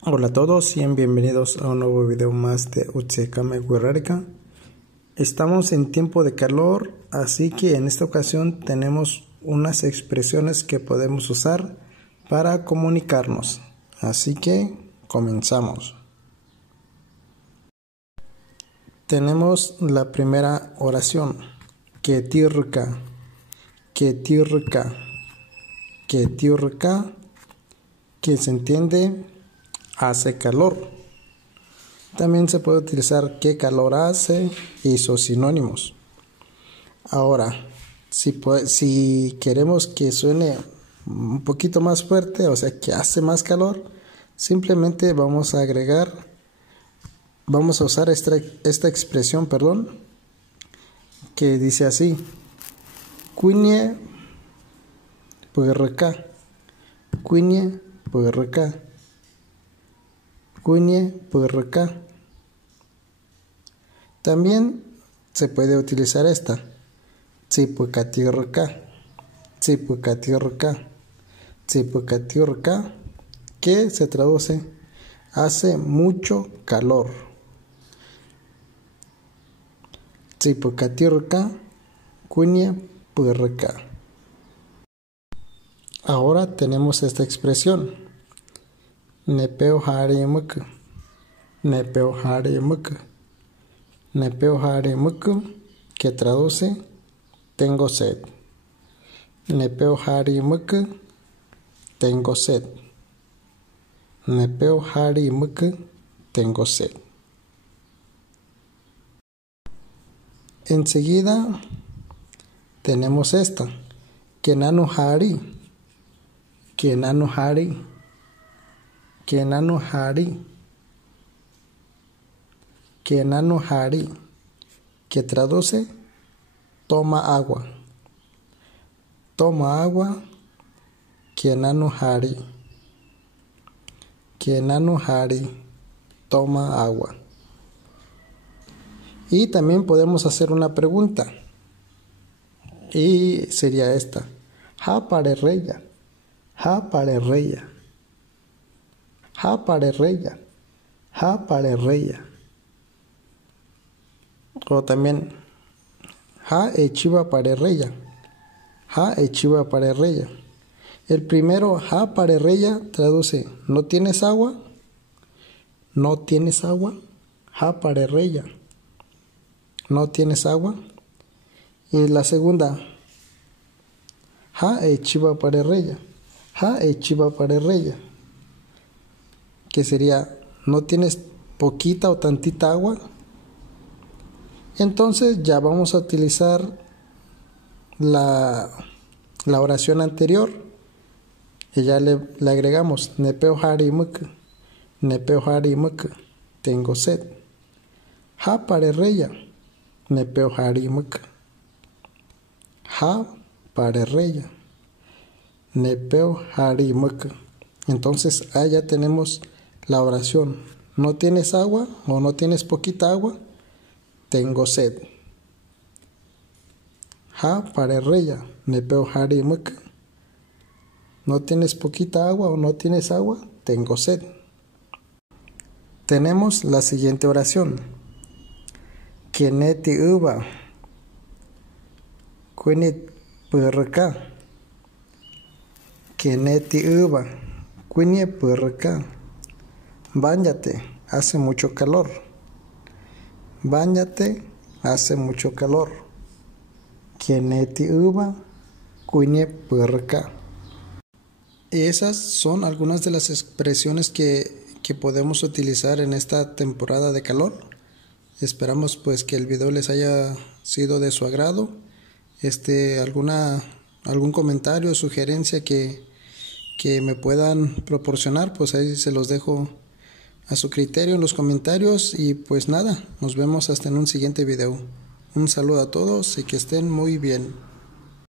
Hola a todos y bienvenidos a un nuevo video más de Utsekame Wirrarika. Estamos en tiempo de calor, así que en esta ocasión tenemos unas expresiones que podemos usar para comunicarnos. Así que comenzamos. Tenemos la primera oración, ketirka, ketirka, ketirka, que se entiende hace calor. También se puede utilizar qué calor hace y sus sinónimos. Ahora, si queremos que suene un poquito más fuerte, o sea que hace más calor, simplemente vamos a usar esta expresión, que dice así: Cuñe puerca, cuñe puerca, cuñe puerca. También se puede utilizar esta, tsipucatirca, tsipucatirca, tsipucatirca, que se traduce hace mucho calor. Tsipucatirca, cuñe puerca. Ahora tenemos esta expresión, nepeo harimuk, nepeo harimuk, nepeo harimuk, que traduce tengo sed. Nepeo harimuk, tengo sed. Nepeo harimuk, tengo sed. Enseguida tenemos esta, kenanu hari, kenanu hari, kenanu hari, kenanu hari, que traduce toma agua. Toma agua, kenanu hari, kenanu hari, toma agua. Y también podemos hacer una pregunta, y sería esta: ha parereya, ha parereya, ha parereya, ha parereya. O también ha echiva parereya, ha echiva parereya. El primero, ha parereya, traduce ¿no tienes agua? ¿No tienes agua? Ha parereya, ¿no tienes agua? Y la segunda, ha echiva parereya, ha echiva parereya, que sería ¿no tienes poquita o tantita agua? Entonces ya vamos a utilizar la oración anterior y ya le agregamos nepeo harimuk, nepeo harimuk, tengo sed. Ha parereya, nepeo harimuk, ha parereya, nepeo harimuk. Entonces ya tenemos la oración: ¿no tienes agua o no tienes poquita agua? Tengo sed. Ha parereya, nepeo harimuk. ¿No tienes poquita agua o no tienes agua? Tengo sed. Tenemos la siguiente oración, keneti uva, cuinit puerca, keneti uva, cuine puerca. Báñate, hace mucho calor. Báñate, hace mucho calor. Keneti uva, cuine puerca. Y esas son algunas de las expresiones que podemos utilizar en esta temporada de calor. Esperamos pues que el video les haya sido de su agrado. Algún comentario o sugerencia que me puedan proporcionar, pues ahí se los dejo a su criterio en los comentarios. Y pues nada, nos vemos hasta en un siguiente video. Un saludo a todos y que estén muy bien.